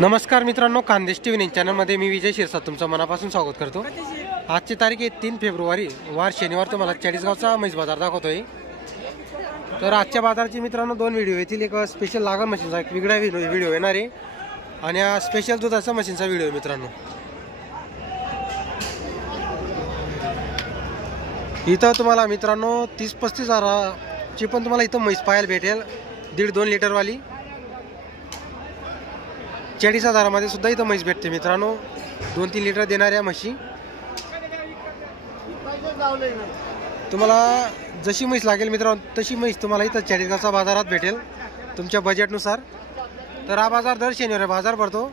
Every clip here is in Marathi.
नमस्कार मित्रांनो, खानदेश टीव्ही चॅनलमध्ये मी विजय शिरसाट तुमचं मनापासून स्वागत करतो। आजची तारीख आहे 3 फेब्रुवारी वार शनिवार। तुम्हाला चाळीसगावचा म्हैस बाजार दाखवतोय। तर आजच्या बाजाराची मित्रांनो दोन व्हिडिओ येतील। एक स्पेशल लागण मशीनचा एक वेगळा व्हिडिओ येणार आहे आणि स्पेशल दुधाचा मशीनचा व्हिडिओ मित्रांनो। इथं तुम्हाला मित्रांनो 30-35 हजाराची पण तुम्हाला इथं म्हैस पाहायला भेटेल। 1.5-2 लिटर वाली 40 हजारामध्ये सुद्धा इथं म्हैस भेटते मित्रांनो। 2-3 लिटर देणाऱ्या म्हशी तुम्हाला जशी म्हैस लागेल मित्रांनो तशी म्हैस तुम्हाला इथं चाळीसगावच्या बाजारात भेटेल तुमच्या बजेटनुसार। तर हा बाजार दर शनिवारी बाजार भरतो।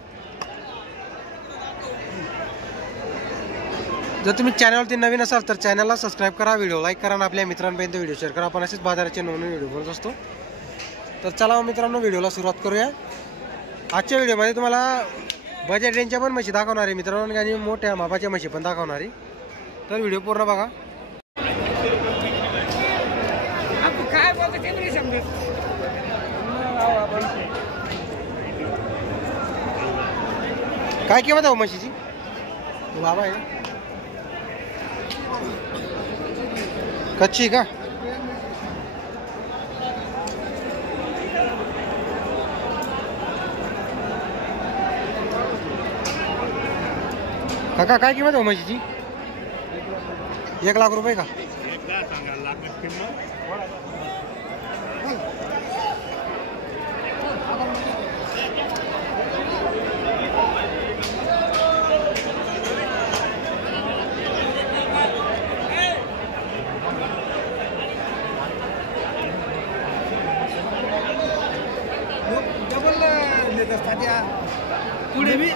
जर तुम्ही चॅनलवरती नवीन असाल तर चॅनलला सबस्क्राईब करा, व्हिडिओ लाईक करा आणि आपल्या मित्रांपर्यंत व्हिडिओ शेअर करा। आपण असेच बाजाराचे नवीन व्हिडिओ बनवत असतो। तर चला मित्रांनो व्हिडिओला सुरुवात करूया। आजच्या व्हिडिओमध्ये तुम्हाला बजेट रेंजच्या पण म्हशी दाखवणार आहे मित्रांनो आणि मोठ्या मापाच्या म्हशी पण दाखवणार आहे। तर व्हिडिओ पूर्ण बघा। काय किंमत आहे म्हशीची? बाबा आहे कच्ची का? काका काय किंमत आहे म्हशीची? 1 लाख रुपये का? पुढे मी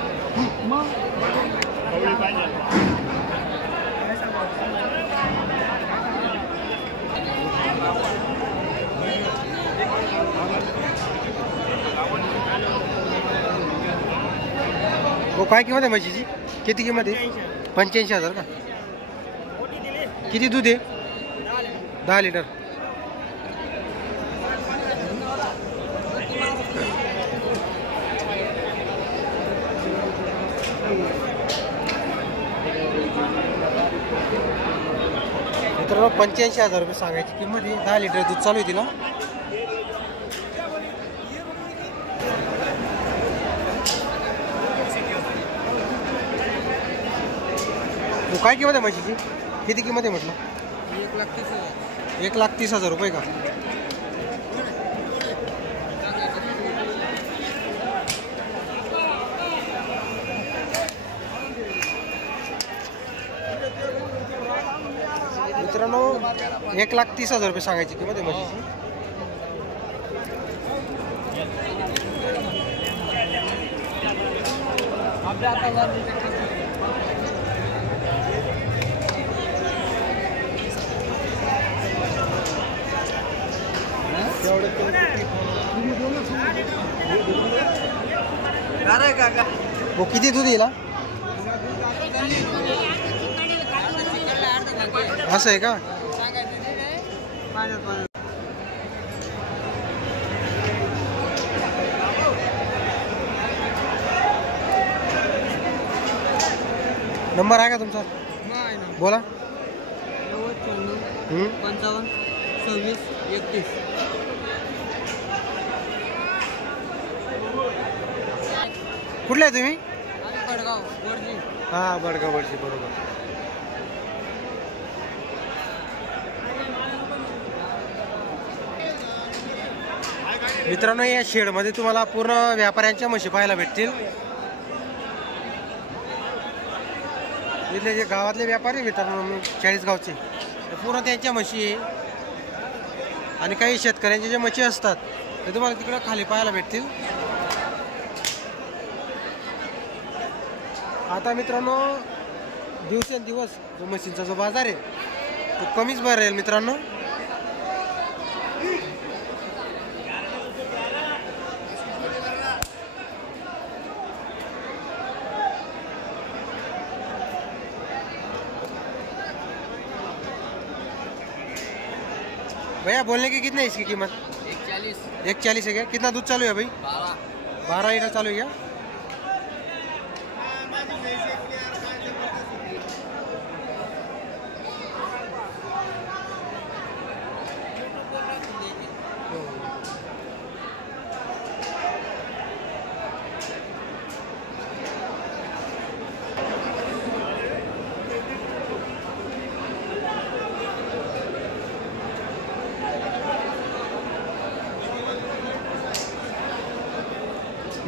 हो काय किंमत आहे म्हशीची? किती किंमत आहे? 85,000 का? किती दूध आहे? 10 लिटर। मित्रांनो 85,000 रुपये सांगायची किंमत आहे। 10 लिटर दूध चालू आहे तिला। काय किंमत आहे म्हशीची? किती किंमत आहे म्हटलं? 1,30,000 रुपये का? मित्रांनो 1,30,000 रुपये सांगायची किंमत आहे म्हशीची। वो किती दूध येईल? असं आहे का? नंबर आहे का तुमचा? बोला। 55 26 31। कुठले आहे तुम्ही? बडगाव बोर्जी। हा बडगाव बोर्जी, बरोबर। मित्रांनो या शेडमध्ये तुम्हाला पूर्ण व्यापाऱ्यांच्या म्हशी पाहायला भेटतील। इथले जे गावातले व्यापारी मित्रांनो चाळीसगावचे पूर्ण त्यांच्या म्हशी आहे आणि काही शेतकऱ्यांचे जे म्हशी असतात ते तुम्हाला तिकडे खाली पाहायला भेटतील। आता मित्रांनो दिवसेंदिवस जो म्हशींचा जो बाजार आहे तो कमीच भरेल मित्रांनो। भैया बोलने की कितने है इसकी कीमत? 140। 140 है क्या? कितना दूध चालू है भाई? 12। 12 लीटर चालू है क्या?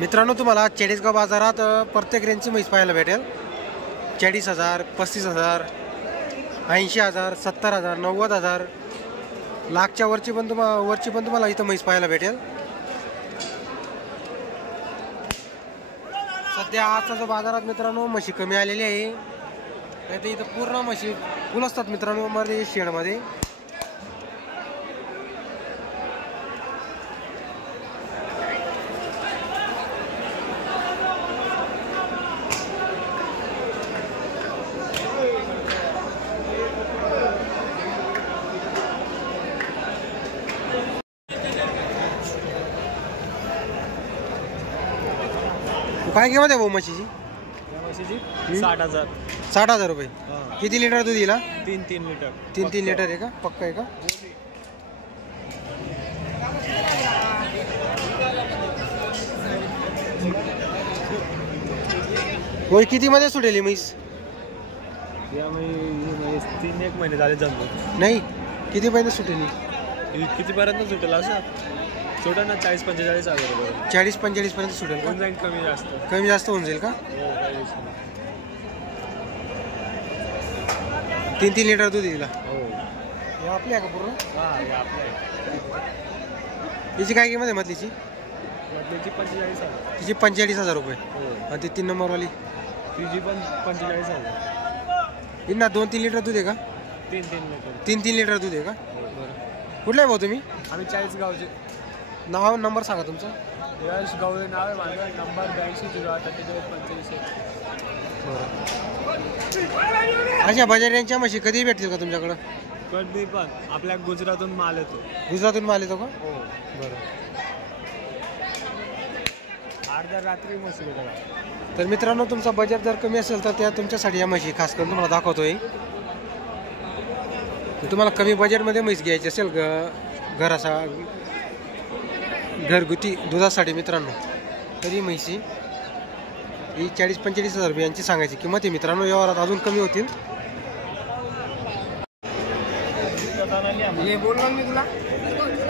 मित्रांनो तुम्हाला चाळीसगाव बाजारात प्रत्येक रेंजची म्हैस पाहायला भेटेल. 40,000, 35,000, 80,000, 70,000, 90,000, लाखच्या वरची पण तुम्हाला इथं म्हैस पाहायला भेटेल. सध्या आजचा जो बाजारात मित्रांनो म्हशी कमी आलेली आहे. नाही तर इथं पूर्ण म्हशी फुल असतात मित्रांनो मध्ये शेडमध्ये. काय किंमत आहे भाऊ म्हशीची? 60,000. 60,000 रुपये. किती लिटर दूध दिला? 3 लिटर. 3 लिटर आहे का? पक्का आहे का? होय. किती मध्ये सुटेल ही म्हैस? 3-1 महिने झाले जमलो. नाही, किती पर्यंत सुटेल? कितीपर्यंत सुटेल असं? छोटा ना 40-45,000 रुपये. 40-45 पर्यंत सुटेल का? जाईल कमी जास्त. कमी जास्त होऊन जाईल का? 3 लिटर दूध दिला. हो. हे आपली आहे का पूर्ण? हां, हे आपलं आहे. हिची काय किंमत आहे मधलीची? मधल्याची 45,000. तिची 45,000 रुपये. हो. आणि ती 3 नंबरवाली तिची पण 45,000. हिंना 2-3 लिटर दूध आहे का? 3 लिटर. 3 लिटर दूध आहे का? बरं. कुठला आहे भाऊ तुम्ही? आम्ही 40 गावचे. नाव नंबर सांगा तुमचा. यश गावळे नाव आहे माझं. नंबर 82-08-43-45. अशा बजाऱ्यांच्या म्हशी कधी भेटतील का तुमच्याकडं? कधी पण आपल्या गुजरातून माल येतो. गुजरातून माल येतो का? हो. बरं. अर्ध्या रात्री म्हशी भेटला. तर मित्रांनो तुमचा बजेट जर कमी असेल तर त्या तुमच्यासाठी या म्हशी खास करून तुम्हाला दाखवतोय. तुम्हाला कमी बजेटमध्ये म्हैस घ्यायची असेल घरासा घरगुती दुधासाठी मित्रांनो, तरी म्हैसी ही 40-45,000 रुपये यांची सांगायची किंमत आहे मित्रांनो. व्यवहारात अजून कमी होतील. हे बोललो मी तुला.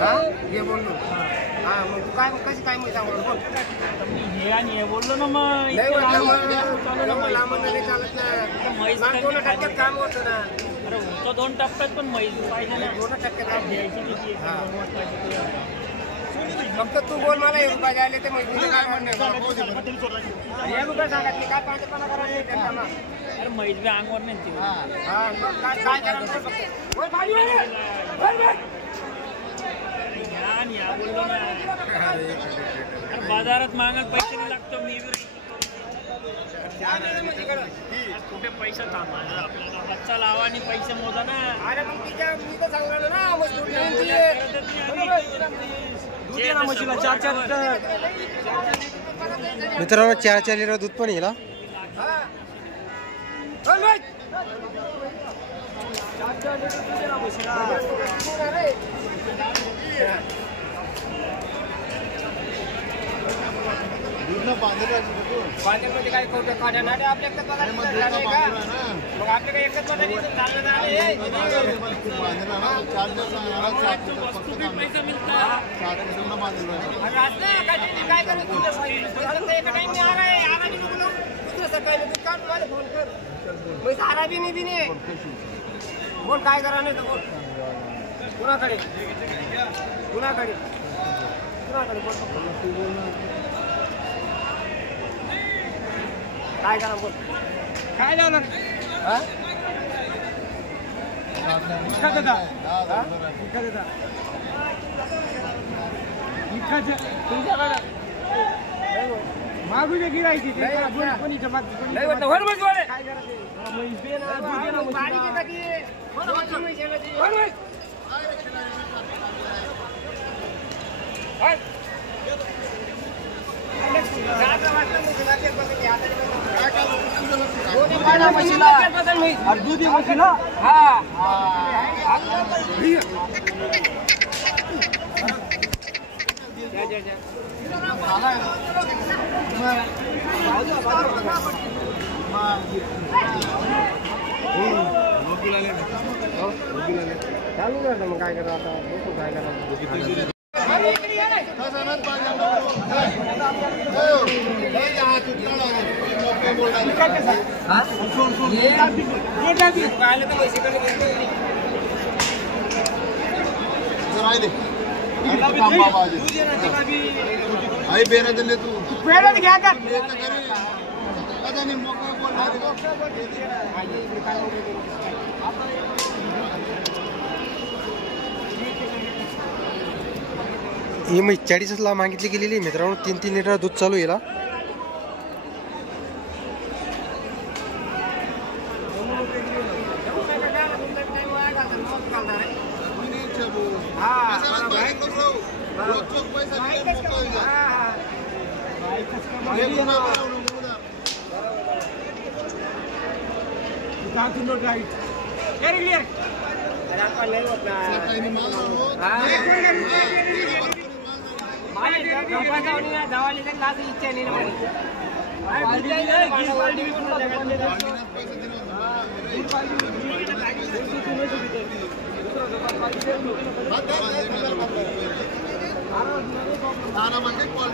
हा हे बोललो. हा मग तू काय कशी काय मी सांगू? हे आणि हे बोललो ना मग नाही म्हटलं मग लांब नाही चालत ना. मग 2% काम होतं ना. अरे होतो 2 टप्प्यात पण म्हैस पाहिजे ना. 2% काम द्यायची किती फक्त तू बोल मला हे रुपये द्यायला ते मैत्रिणी काय म्हणणार? हे रुपये सांगत मी काय पाहिजेपणा करायला त्यांना. अरे म्हैस बी अंगवर नाही ती. हा मग काय करायचं फक्त? बोल भाजी वाले. बोल बोल. आणि या बोललो ना. अरे बाजारात मागायला पैसे नाही लागतो. मी कुठे पैसा थांबा आपल्याला बच्चा लावा आणि पैसे मोजा ना. अरे मग तिच्या मी तर सांगू राहिलो ना मस्त दूध दे ना म्हशीला 4-4 लिटर. मित्रांनो 4 लिटर दूध पण येईल. बाजारमध्ये काय कवठे काढ्या नाट्या आपल्याकडे बघा नाही का? मग आपल्याकडे एकच पद्धती चाललं नाही. काय करू एका टाइम सकाळी फोन कर. आरा बी नाही बोल काय करा नाही तर बोल. कुणाकडे बोल काय करा बोल. काय लावलं मागू दे गिरायची वाढा म्हशीला आणि दुधी म्हशीला हा चालू करतो मग काय करा आता काय करा आई बेरा दिले तू पेढा घ्या का ही म्हैस 40ला मागितली गेलेली मित्रांनो. 3-3 लिटर दूध चालू आहे. नाना मागे कॉल